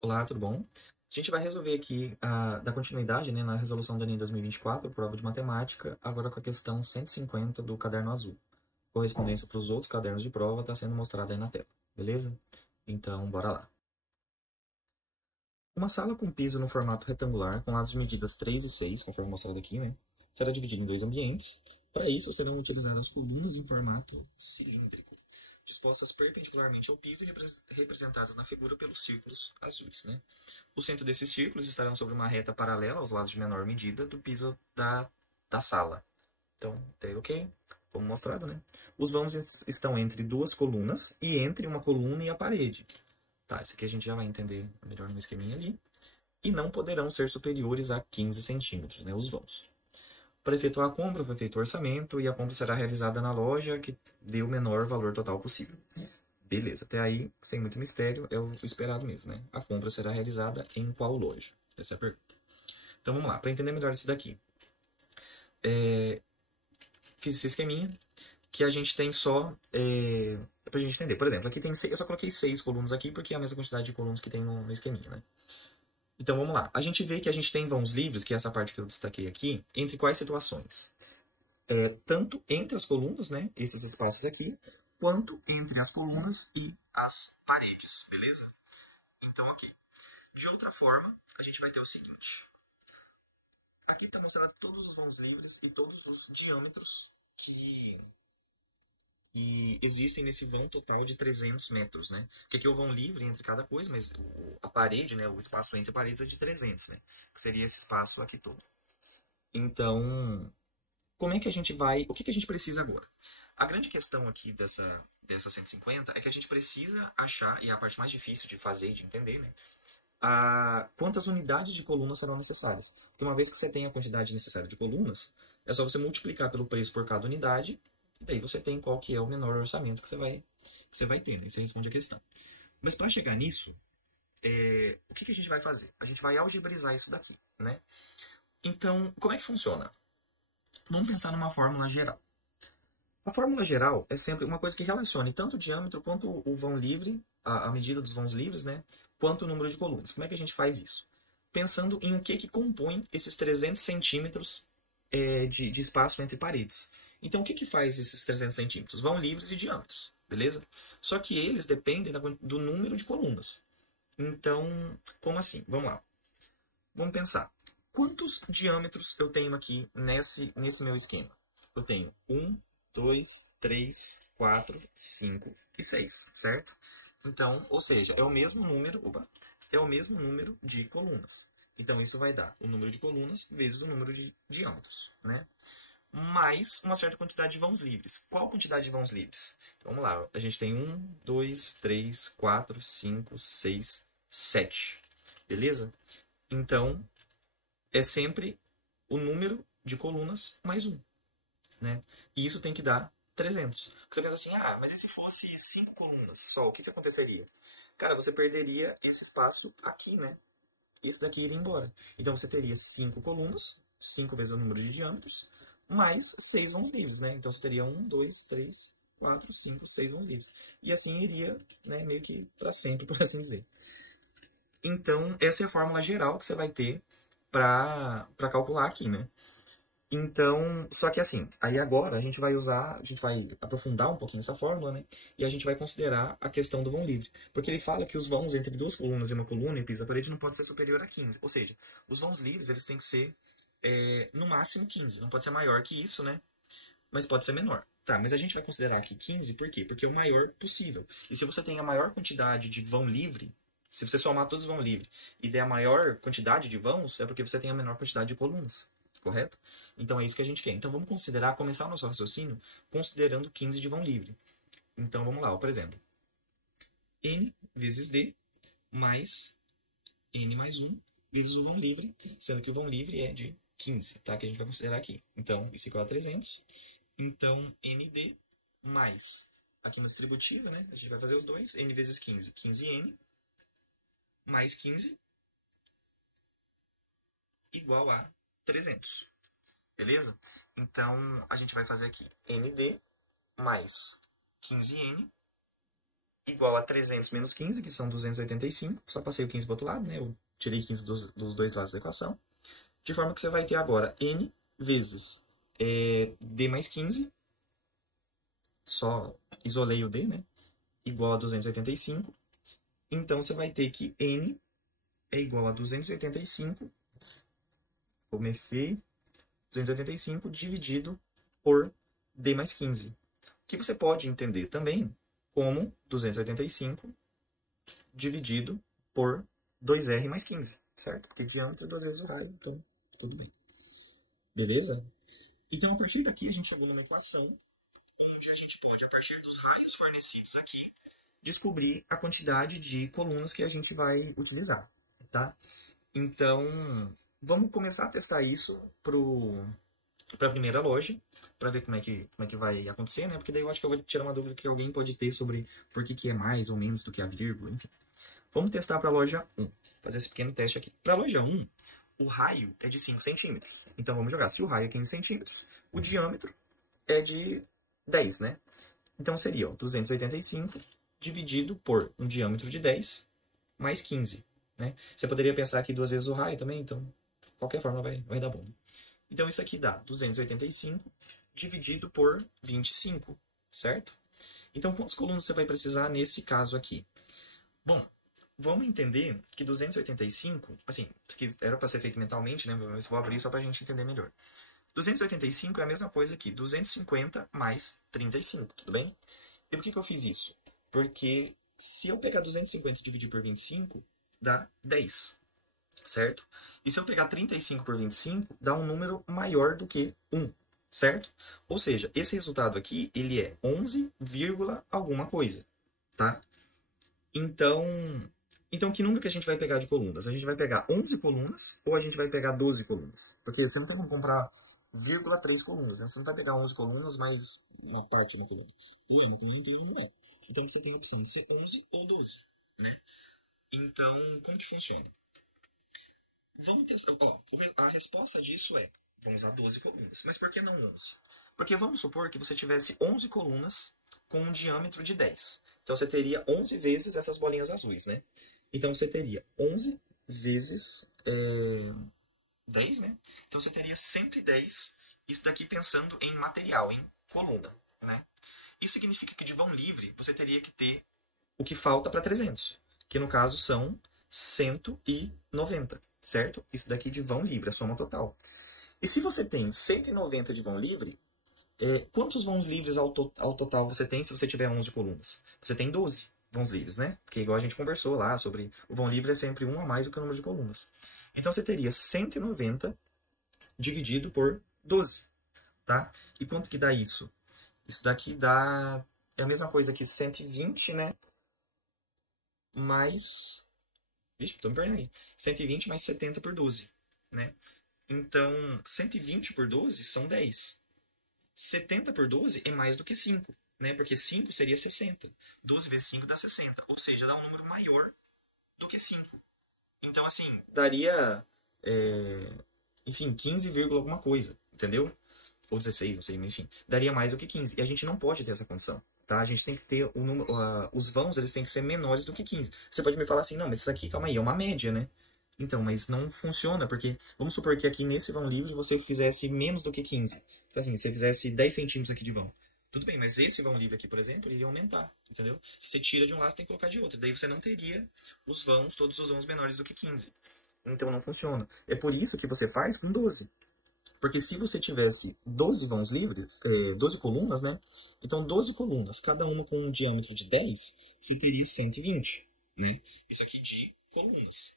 Olá, tudo bom? A gente vai resolver aqui, dar continuidade, né, na resolução do Enem 2024, prova de matemática, agora com a questão 150 do caderno azul. Correspondência para os outros cadernos de prova está sendo mostrada aí na tela, beleza? Então, bora lá. Uma sala com piso no formato retangular, com lados de medidas 3 e 6, conforme mostrado aqui, né, será dividida em dois ambientes. Para isso, serão utilizadas colunas em formato cilíndrico, dispostas perpendicularmente ao piso e representadas na figura pelos círculos azuis, né? O centro desses círculos estarão sobre uma reta paralela aos lados de menor medida do piso da sala. Então, até ok? Como mostrado, né? Os vãos estão entre duas colunas e entre uma coluna e a parede. Tá, isso aqui a gente já vai entender melhor no esqueminha ali. E não poderão ser superiores a 15 centímetros, né? Os vãos. Para efetuar a compra, foi feito o orçamento e a compra será realizada na loja que dê o menor valor total possível. Beleza, até aí, sem muito mistério, é o esperado mesmo, né? A compra será realizada em qual loja? Essa é a pergunta. Então vamos lá, para entender melhor isso daqui. Fiz esse esqueminha que a gente tem só. Pra gente entender. Por exemplo, aqui tem eu só coloquei 6 colunas aqui porque é a mesma quantidade de colunas que tem no esqueminha, né? Então vamos lá. A gente vê que a gente tem vãos livres, que é essa parte que eu destaquei aqui, entre quais situações? Tanto entre as colunas, né? Esses espaços aqui, quanto entre as colunas e as paredes, beleza? Então, ok. De outra forma, a gente vai ter o seguinte. Aqui está mostrando todos os vãos livres e todos os diâmetros que existem nesse vão total de 300 metros, né? Porque aqui é o vão livre entre cada coisa, mas a parede, né, o espaço entre paredes é de 300, né? Que seria esse espaço aqui todo. Então, como é que a gente vai... O que que a gente precisa agora? A grande questão aqui dessa 150 é que a gente precisa achar, e é a parte mais difícil de fazer e de entender, né? Quantas unidades de colunas serão necessárias. Porque uma vez que você tem a quantidade necessária de colunas, é só você multiplicar pelo preço por cada unidade, e daí você tem qual que é o menor orçamento que você vai ter, né? E você responde a questão. Mas para chegar nisso, o que que a gente vai fazer? A gente vai algebrizar isso daqui, né? Então, como é que funciona? Vamos pensar numa fórmula geral. A fórmula geral é sempre uma coisa que relacione tanto o diâmetro quanto o vão livre, a medida dos vãos livres, né? Quanto o número de colunas. Como é que a gente faz isso? Pensando em o que compõe esses 300 centímetros de espaço entre paredes. Então, o que faz esses 300 centímetros? Vão livres e diâmetros, beleza? Só que eles dependem do número de colunas. Então, como assim? Vamos lá. Vamos pensar. Quantos diâmetros eu tenho aqui nesse meu esquema? Eu tenho 1, 2, 3, 4, 5 e 6, certo? Então, ou seja, é o mesmo número de colunas. Então, isso vai dar o número de colunas vezes o número de diâmetros, né? Mais uma certa quantidade de vãos livres. Qual quantidade de vãos livres? Então, vamos lá. A gente tem 1, 2, 3, 4, 5, 6, 7. Beleza? Então, é sempre o número de colunas mais um, né? E isso tem que dar 300. Você pensa assim, mas e se fosse 5 colunas só, o que que aconteceria? Cara, você perderia esse espaço aqui, né? Esse daqui iria embora. Então você teria 5 colunas, 5 vezes o número de diâmetros, mais 6 vãos livres, né? Então você teria 1, 2, 3, 4, 5, 6 vãos livres. E assim iria, né, meio que para sempre, por assim dizer. Então, essa é a fórmula geral que você vai ter para calcular aqui, né? Então, só que assim, aí agora a gente vai aprofundar um pouquinho essa fórmula, né? E a gente vai considerar a questão do vão livre. Porque ele fala que os vãos entre duas colunas e uma coluna e piso da parede não pode ser superior a 15. Ou seja, os vãos livres eles têm que ser no máximo 15. Não pode ser maior que isso, né? Mas pode ser menor. Tá, mas a gente vai considerar aqui 15 por quê? Porque é o maior possível. E se você tem a maior quantidade de vão livre, se você somar todos os vão livre e der a maior quantidade de vãos, é porque você tem a menor quantidade de colunas. Correto? Então é isso que a gente quer. Então vamos começar o nosso raciocínio considerando 15 de vão livre. Então vamos lá, ó, por exemplo. N vezes D mais N mais 1 vezes o vão livre, sendo que o vão livre é de 15, tá? Que a gente vai considerar aqui. Então, isso igual a 300. Então, ND mais, aqui na distributiva, né? A gente vai fazer os dois. N vezes 15, 15N, mais 15, igual a 300. Beleza? Então, a gente vai fazer aqui ND mais 15N igual a 300 menos 15, que são 285. Só passei o 15 para o outro lado, né? Eu tirei 15 dos dois lados da equação. De forma que você vai ter agora n vezes d mais 15. Só isolei o d, né? Igual a 285. Então, você vai ter que n é igual a 285, como é feio, 285 dividido por d mais 15. Que você pode entender também como 285 dividido por 2r mais 15, certo? Porque diâmetro é 2 vezes o raio, então tudo bem. Beleza? Então, a partir daqui, a gente chegou numa equação onde a gente pode, a partir dos raios fornecidos aqui, descobrir a quantidade de colunas que a gente vai utilizar, tá? Então, vamos começar a testar isso para a primeira loja, para ver como é que vai acontecer, né? Porque daí eu acho que eu vou tirar uma dúvida que alguém pode ter sobre por que é mais ou menos do que a vírgula, enfim. Vamos testar para a loja 1, fazer esse pequeno teste aqui. Para a loja 1, o raio é de 5 centímetros. Então, vamos jogar. Se o raio é 15 centímetros, o diâmetro é de 10, né? Então, seria 285 dividido por um diâmetro de 10 mais 15, né? Você poderia pensar aqui 2 vezes o raio também, então, de qualquer forma, vai dar bom. Então, isso aqui dá 285 dividido por 25, certo? Então, quantas colunas você vai precisar nesse caso aqui? Bom, vamos entender que 285, assim, que era para ser feito mentalmente, né? Mas vou abrir só para a gente entender melhor. 285 é a mesma coisa que 250 mais 35, tudo bem? E por que eu fiz isso? Porque se eu pegar 250 e dividir por 25, dá 10, certo? E se eu pegar 35 por 25, dá um número maior do que 1, certo? Ou seja, esse resultado aqui, ele é 11, alguma coisa, tá? Então, que número que a gente vai pegar de colunas? A gente vai pegar 11 colunas ou a gente vai pegar 12 colunas? Porque você não tem como comprar 0,3 colunas, né? Você não vai pegar 11 colunas, mas uma parte de uma coluna. Ou é uma coluna inteira ou não é. Então, você tem a opção de ser 11 ou 12, né? Então, como que funciona? Vamos testar. Ó, a resposta disso é, vamos usar 12 colunas. Mas por que não 11? Porque vamos supor que você tivesse 11 colunas com um diâmetro de 10. Então, você teria 11 vezes essas bolinhas azuis, né? Então, você teria 11 vezes 10, né? Então, você teria 110, isso daqui pensando em material, em coluna, né? Isso significa que de vão livre, você teria que ter o que falta para 300, que no caso são 190, certo? Isso daqui de vão livre, a soma total. E se você tem 190 de vão livre, quantos vãos livres ao total você tem se você tiver 11 colunas? Você tem 12 vãos livres, né? Porque igual a gente conversou lá sobre o vão livre é sempre um a mais do que o número de colunas. Então você teria 190 dividido por 12, tá? E quanto que dá isso? Isso daqui dá... é a mesma coisa que 120, né? Mais... Vixe, tô me perdendo aí. 120 mais 70 por 12, né? Então, 120 por 12 são 10. 70 por 12 é mais do que 5, né? Porque 5 seria 60. 12 vezes 5 dá 60. Ou seja, dá um número maior do que 5. Então, assim, daria, enfim, 15, alguma coisa, entendeu? Ou 16, não sei, mas enfim. Daria mais do que 15. E a gente não pode ter essa condição, tá? A gente tem que ter o número... os vãos, eles têm que ser menores do que 15. Você pode me falar assim, não, mas isso aqui, calma aí, é uma média, né? Então, mas não funciona, porque vamos supor que aqui nesse vão livre você fizesse menos do que 15. Tipo assim, você fizesse 10 centímetros aqui de vão. Tudo bem, mas esse vão livre aqui, por exemplo, ele ia aumentar, entendeu? Se você tira de um lado, tem que colocar de outro. Daí você não teria os vãos, todos os vãos menores do que 15. Então não funciona. É por isso que você faz com 12. Porque se você tivesse 12 vãos livres, 12 colunas, né? Então 12 colunas, cada uma com um diâmetro de 10, você teria 120, né? Isso aqui de colunas.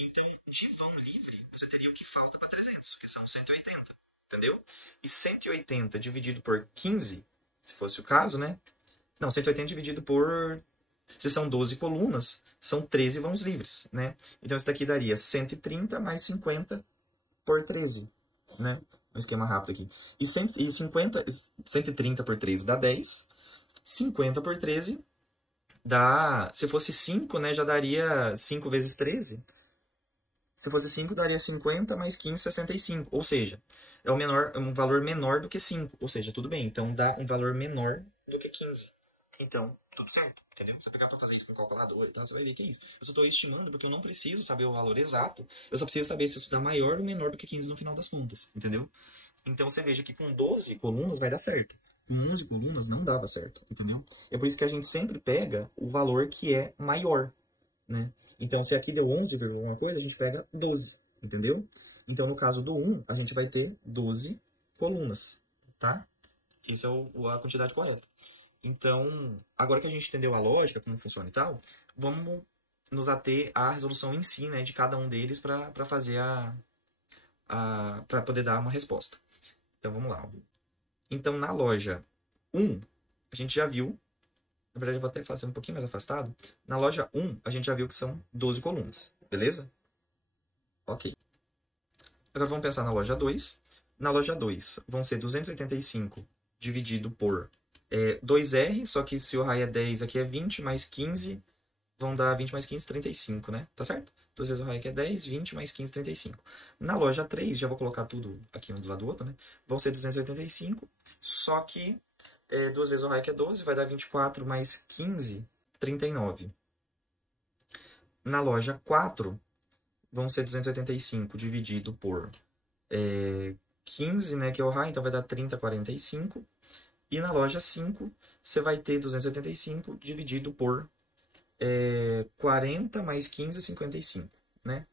Então, de vão livre, você teria o que falta para 300, que são 180, entendeu? E 180 dividido por 15, se fosse o caso, né? Não, 180 dividido por... Se são 12 colunas, são 13 vãos livres, né? Então, isso daqui daria 130 mais 50 por 13, né? Um esquema rápido aqui. E 130 por 13 dá 10. 50 por 13 dá... Se fosse 5, né? Já daria 5 vezes 13. Se fosse 5, daria 50 mais 15, 65. Ou seja, é um valor menor do que 5. Ou seja, tudo bem. Então, dá um valor menor do que 15. Então, tudo certo, entendeu? Se você pegar pra fazer isso com calculadora e tal, você vai ver que é isso. Eu só tô estimando porque eu não preciso saber o valor exato, eu só preciso saber se isso dá maior ou menor do que 15 no final das contas, entendeu? Então você veja que com 12 colunas vai dar certo. Com 11 colunas não dava certo, entendeu? É por isso que a gente sempre pega o valor que é maior, né? Então, se aqui deu 11, alguma coisa, a gente pega 12, entendeu? Então, no caso do 1, a gente vai ter 12 colunas, tá? Essa é a quantidade correta. Então, agora que a gente entendeu a lógica, como funciona e tal, vamos nos ater à resolução em si, né, de cada um deles para fazer para poder dar uma resposta. Então, vamos lá. Então, na loja 1, a gente já viu, na verdade eu vou até fazer um pouquinho mais afastado, na loja 1, a gente já viu que são 12 colunas, beleza? Ok. Agora vamos pensar na loja 2. Na loja 2, vão ser 285 dividido por 2R, só que se o raio é 10, aqui é 20, mais 15, vão dar 20 mais 15, 35, né? Tá certo? 2 vezes o raio aqui é 10, 20 mais 15, 35. Na loja 3, já vou colocar tudo aqui um do lado do outro, né? Vão ser 285, só que 2 vezes o raio aqui é 12, vai dar 24 mais 15, 39. Na loja 4, vão ser 285 dividido por 15, né, que é o raio, então vai dar 30, 45. E na loja 5, você vai ter 285 dividido por 40 mais 15, 55, né?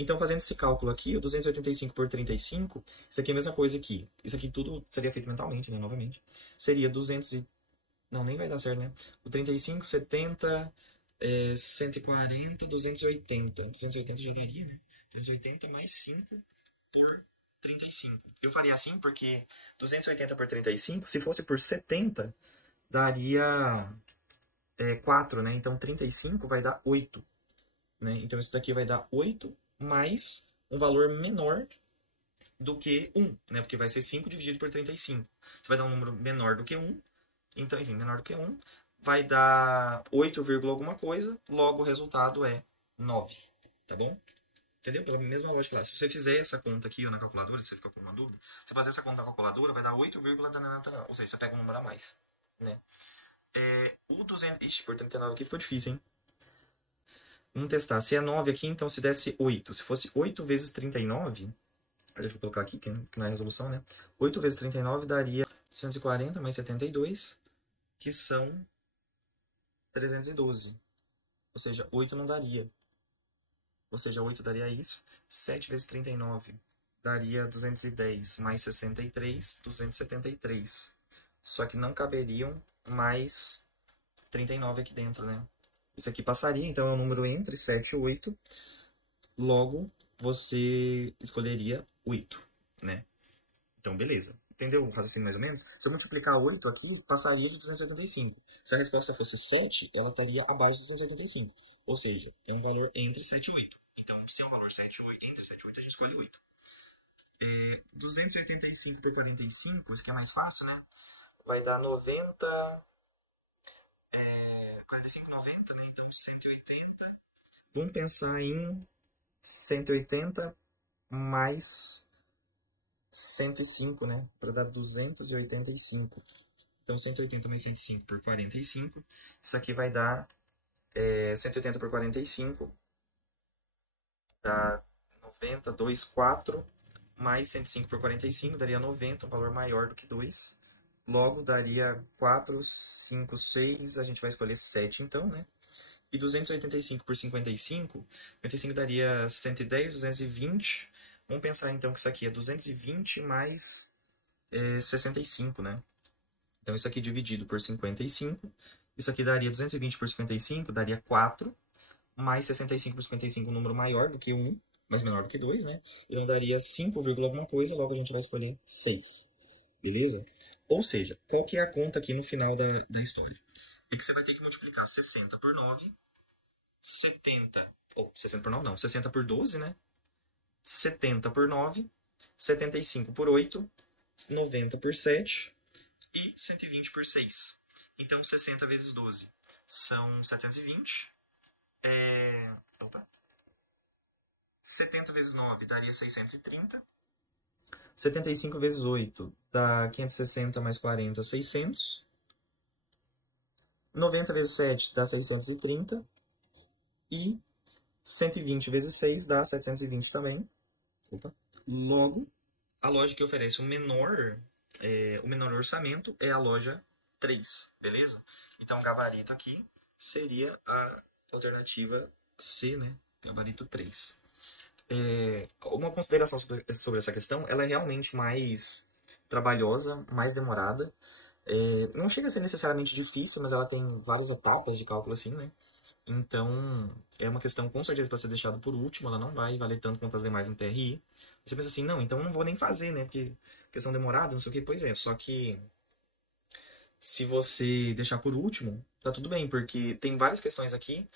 Então, fazendo esse cálculo aqui, o 285 por 35, isso aqui é a mesma coisa aqui. Isso aqui tudo seria feito mentalmente, né, novamente. Seria 200 e... Não, nem vai dar certo, né? O 35, 70, 140, 280. 280 já daria, né? 280 mais 5 por 35. Eu faria assim porque 280 por 35, se fosse por 70, daria 4, né? Então 35 vai dar 8, né? Então isso daqui vai dar 8 mais um valor menor do que 1, né? Porque vai ser 5 dividido por 35. Você vai dar um número menor do que 1. Então, enfim, menor do que 1. Vai dar 8, alguma coisa. Logo, o resultado é 9. Tá bom? Entendeu? Pela mesma lógica lá. Se você fizer essa conta aqui ou na calculadora, se você ficar com uma dúvida, você fazer essa conta na calculadora, vai dar 8, ou seja, você pega um número a mais, né? O 200... Ixi, por 39 aqui ficou difícil, hein? Vamos testar. Se é 9 aqui, então se desse 8. Se fosse 8 vezes 39, eu vou colocar aqui, que não é a resolução, né? 8 vezes 39 daria 240 mais 72, que são 312. Ou seja, 8 não daria. Ou seja, 8 daria isso. 7 vezes 39 daria 210 mais 63, 273. Só que não caberiam mais 39 aqui dentro, né? Isso aqui passaria, então é um número entre 7 e 8. Logo, você escolheria 8, né? Então, beleza. Entendeu o raciocínio mais ou menos? Se eu multiplicar 8 aqui, passaria de 275. Se a resposta fosse 7, ela estaria abaixo de 275. Ou seja, é um valor entre 7 e 8. Então, se é um valor 7 e 8, entre 7 e 8, a gente escolhe 8. 285 por 45, isso aqui é mais fácil, né? Vai dar 90... 45, 90, né? Então, 180. Vamos pensar em 180 mais 105, né? Para dar 285. Então, 180 mais 105 por 45. Isso aqui vai dar 180 por 45. Dá 90, 2, 4. Mais 105 por 45 daria 90, um valor maior do que 2. Logo, daria 4, 5, 6. A gente vai escolher 7, então, né? E 285 por 55. 55 daria 110, 220. Vamos pensar, então, que isso aqui é 220 mais 65, né? Então, isso aqui dividido por 55. Isso aqui daria 220 por 55, daria 4. Mais 65 por 55, um número maior do que 1, mas menor do que 2, né? Então, daria 5, alguma coisa. Logo, a gente vai escolher 6. Beleza? Ou seja, qual que é a conta aqui no final da história? É que você vai ter que multiplicar 60 por 9, 60 por 9 não, 60 por 12, né? 70 por 9, 75 por 8, 90 por 7 e 120 por 6. Então, 60 vezes 12 são 720. 70 vezes 9 daria 630. 75 vezes 8 dá 560 mais 40, 600. 90 vezes 7 dá 630. E 120 vezes 6 dá 720 também. Opa. Logo, a loja que oferece o menor orçamento é a loja 3, beleza? Então, o gabarito aqui seria a alternativa C, né? Gabarito 3. Uma consideração sobre essa questão, ela é realmente mais trabalhosa, mais demorada. Não chega a ser necessariamente difícil, mas ela tem várias etapas de cálculo assim, né? Então, é uma questão com certeza para ser deixada por último, ela não vai valer tanto quanto as demais no TRI. Você pensa assim, não, então eu não vou nem fazer, né? Porque questão demorada, não sei o que, pois é. Só que se você deixar por último, tá tudo bem, porque tem várias questões aqui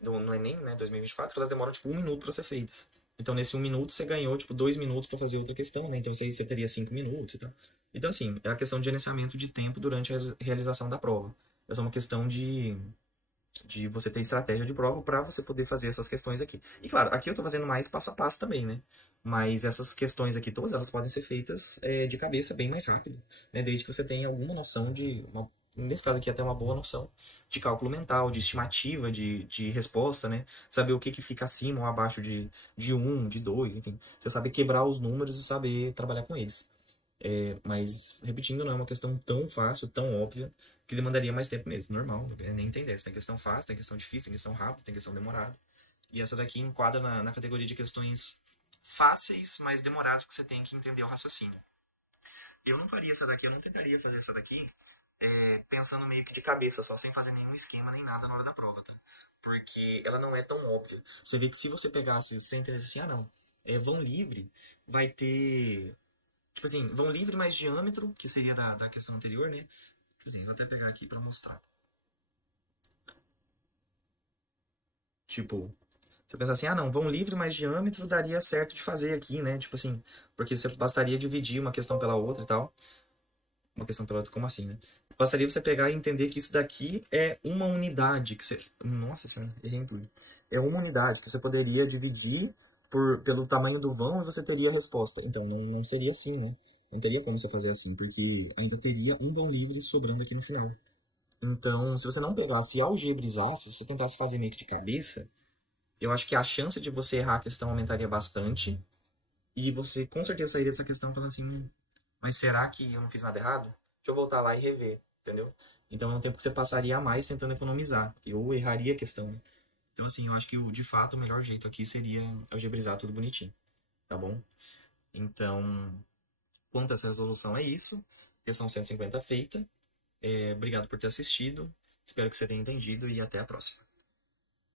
no Enem, né, 2024, que elas demoram tipo 1 minuto para ser feitas. Então, nesse 1 minuto, você ganhou tipo 2 minutos para fazer outra questão, né? Então, você teria 5 minutos e tal. Então, assim, é a questão de gerenciamento de tempo durante a realização da prova. Essa é uma questão de você ter estratégia de prova para você poder fazer essas questões aqui. E claro, aqui eu estou fazendo mais passo a passo também, né? Mas essas questões aqui todas, elas podem ser feitas de cabeça bem mais rápido, né? Desde que você tenha alguma noção nesse caso aqui até uma boa noção de cálculo mental, de estimativa de resposta, né? Saber o que que fica acima ou abaixo de um, de dois, enfim. Você saber quebrar os números e saber trabalhar com eles. Mas, repetindo, não é uma questão tão fácil, tão óbvia, que demandaria mais tempo mesmo. Normal, nem entender. Tem questão fácil, tem questão difícil, tem questão rápida, tem questão demorada. E essa daqui enquadra na categoria de questões fáceis, mas demoradas, porque você tem que entender o raciocínio. Eu não faria essa daqui, eu não tentaria fazer essa daqui pensando meio que de cabeça só, sem fazer nenhum esquema nem nada na hora da prova, tá? Porque ela não é tão óbvia. Você vê que se você pegasse, você entendesse assim, ah não, vão livre, vai ter tipo assim, vão livre mais diâmetro, que seria da questão anterior, né? Tipo assim, vou até pegar aqui pra mostrar. Tipo, você pensa assim, ah não, vão livre mais diâmetro daria certo de fazer aqui, né? Tipo assim, porque você bastaria dividir uma questão pela outra e tal. Uma questão pela outra, como assim, né? Bastaria você pegar e entender que isso daqui é uma unidade que você... Nossa senhora, errei em tudo. É uma unidade que você poderia dividir pelo tamanho do vão e você teria a resposta. Então, não seria assim, né? Não teria como você fazer assim, porque ainda teria um vão livre sobrando aqui no final. Então, se você não pegasse e algebrizasse, se você tentasse fazer meio que de cabeça, eu acho que a chance de você errar a questão aumentaria bastante. E você com certeza sairia dessa questão falando assim, mas será que eu não fiz nada errado? Deixa eu voltar lá e rever, entendeu? Então é um tempo que você passaria a mais tentando economizar. Eu erraria a questão, né? Então, assim, eu acho que de fato o melhor jeito aqui seria algebrizar tudo bonitinho, tá bom? Então, quanto a essa resolução é isso. Questão 150 feita. Obrigado por ter assistido. Espero que você tenha entendido e até a próxima.